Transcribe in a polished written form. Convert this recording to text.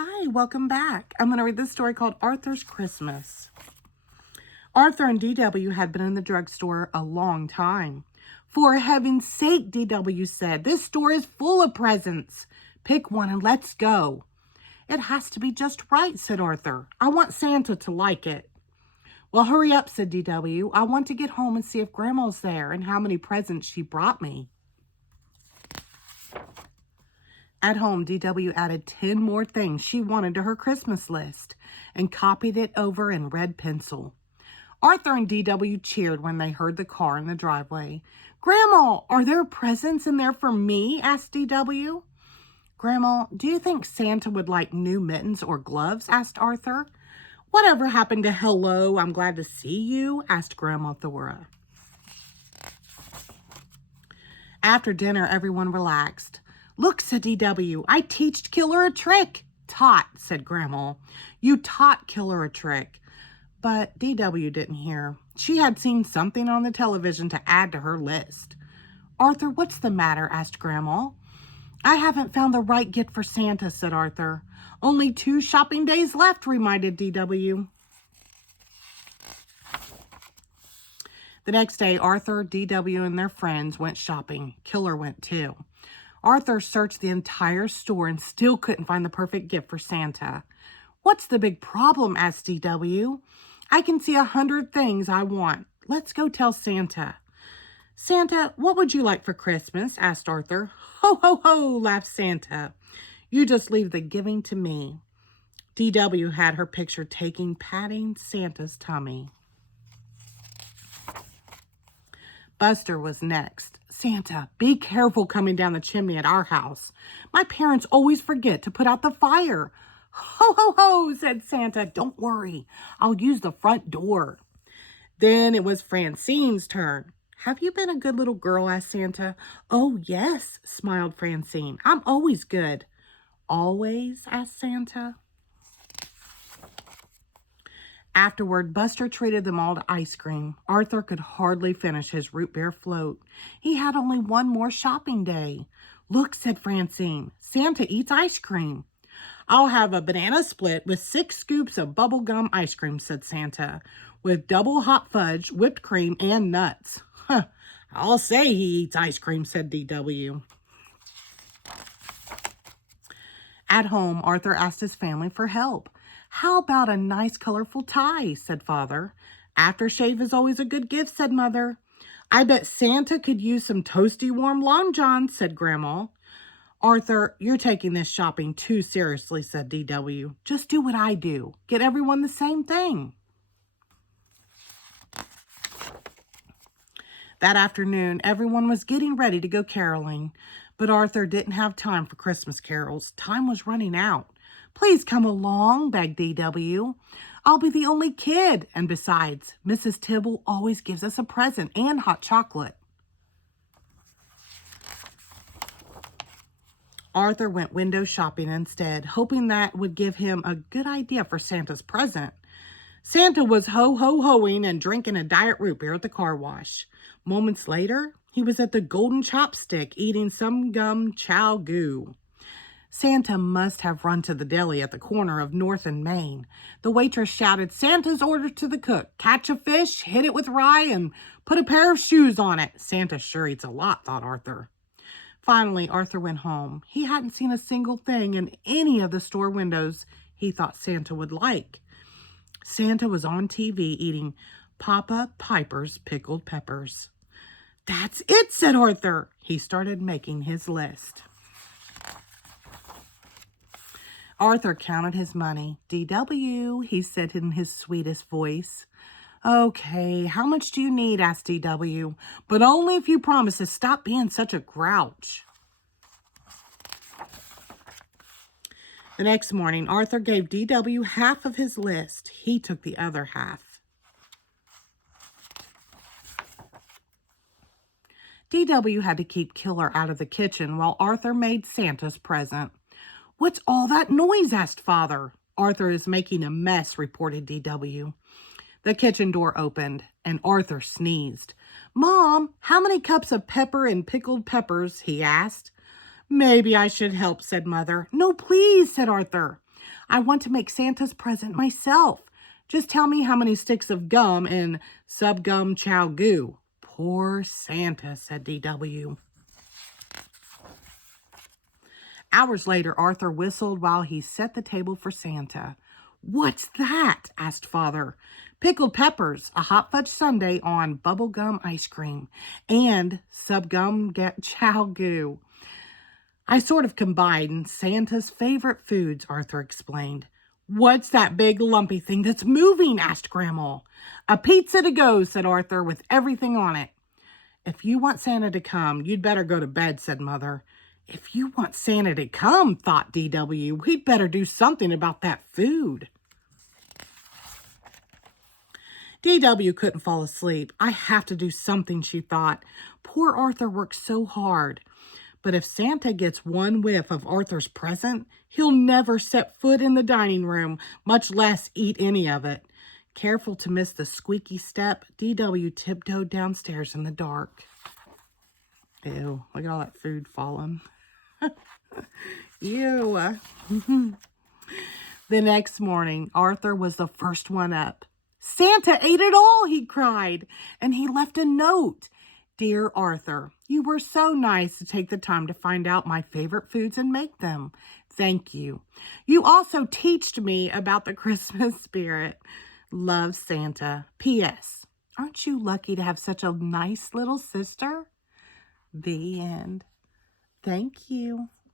Hi, welcome back. I'm going to read this story called Arthur's Christmas. Arthur and DW had been in the drugstore a long time. For heaven's sake, DW said, this store is full of presents. Pick one and let's go. It has to be just right, said Arthur. I want Santa to like it. Well, hurry up, said DW. I want to get home and see if Grandma's there and how many presents she brought me. At home, DW added 10 more things she wanted to her Christmas list and copied it over in red pencil. Arthur and DW cheered when they heard the car in the driveway. Grandma, are there presents in there for me? Asked DW. Grandma, do you think Santa would like new mittens or gloves? Asked Arthur. Whatever happened to hello, I'm glad to see you? Asked Grandma Thora. After dinner, everyone relaxed. Look, said DW, I teached Killer a trick. Taught, said Grandma. You taught Killer a trick. But DW didn't hear. She had seen something on the television to add to her list. Arthur, what's the matter? Asked Grandma. I haven't found the right gift for Santa, said Arthur. Only 2 shopping days left, reminded DW. The next day, Arthur, DW, and their friends went shopping. Killer went too. Arthur searched the entire store and still couldn't find the perfect gift for Santa. What's the big problem? Asked DW. I can see 100 things I want. Let's go tell Santa. Santa, what would you like for Christmas? Asked Arthur. Ho, ho, ho, laughed Santa. You just leave the giving to me. DW had her picture taken patting Santa's tummy. Buster was next. Santa, be careful coming down the chimney at our house. My parents always forget to put out the fire. Ho, ho, ho, said Santa. Don't worry. I'll use the front door. Then it was Francine's turn. Have you been a good little girl? Asked Santa. Oh, yes, smiled Francine. I'm always good. Always? Asked Santa. Afterward, Buster treated them all to ice cream. Arthur could hardly finish his root beer float. He had only one more shopping day. Look, said Francine, Santa eats ice cream. I'll have a banana split with 6 scoops of bubblegum ice cream, said Santa, with double hot fudge, whipped cream, and nuts. Huh, I'll say he eats ice cream, said DW. At home, Arthur asked his family for help. How about a nice colorful tie, said Father. Aftershave is always a good gift, said Mother. I bet Santa could use some toasty warm long johns, said Grandma. Arthur, you're taking this shopping too seriously, said DW. Just do what I do. Get everyone the same thing. That afternoon, everyone was getting ready to go caroling, but Arthur didn't have time for Christmas carols. Time was running out. Please come along, begged DW. I'll be the only kid. And besides, Mrs. Tibble always gives us a present and hot chocolate. Arthur went window shopping instead, hoping that would give him a good idea for Santa's present. Santa was ho-ho-hoing and drinking a diet root beer at the car wash. Moments later, he was at the Golden Chopstick eating some gum chow goo. Santa must have run to the deli at the corner of North and Main. The waitress shouted Santa's order to the cook. Catch a fish, hit it with rye, and put a pair of shoes on it. Santa sure eats a lot, thought Arthur. Finally, Arthur went home. He hadn't seen a single thing in any of the store windows he thought Santa would like. Santa was on TV eating Papa Piper's pickled peppers. That's it, said Arthur. He started making his list. Arthur counted his money. DW, he said in his sweetest voice. Okay, how much do you need? Asked DW, but only if you promise to stop being such a grouch. The next morning, Arthur gave DW half of his list. He took the other half. DW had to keep Killer out of the kitchen while Arthur made Santa's present. What's all that noise? Asked Father. Arthur is making a mess, reported DW. The kitchen door opened, and Arthur sneezed. Mom, how many cups of pepper and pickled peppers? He asked. Maybe I should help, said Mother. No, please, said Arthur. I want to make Santa's present myself. Just tell me how many sticks of gum in Subgum Chow Goo. Poor Santa, said DW. Hours later, Arthur whistled while he set the table for Santa. What's that? Asked Father. Pickled peppers, a hot fudge sundae on bubblegum ice cream, and Subgum Chow Goo. I sort of combined Santa's favorite foods, Arthur explained. What's that big lumpy thing that's moving? Asked Grandma. A pizza to go, said Arthur, with everything on it. If you want Santa to come, you'd better go to bed, said Mother. If you want Santa to come, thought DW, we'd better do something about that food. DW couldn't fall asleep. I have to do something, she thought. Poor Arthur worked so hard. But if Santa gets one whiff of Arthur's present, he'll never set foot in the dining room, much less eat any of it. Careful to miss the squeaky step, DW tiptoed downstairs in the dark. Ew, look at all that food falling. Ew. The next morning, Arthur was the first one up. Santa ate it all, he cried, and he left a note. Dear Arthur, you were so nice to take the time to find out my favorite foods and make them. Thank you. You also teached me about the Christmas spirit. Love, Santa. P.S. Aren't you lucky to have such a nice little sister? The end. Thank you.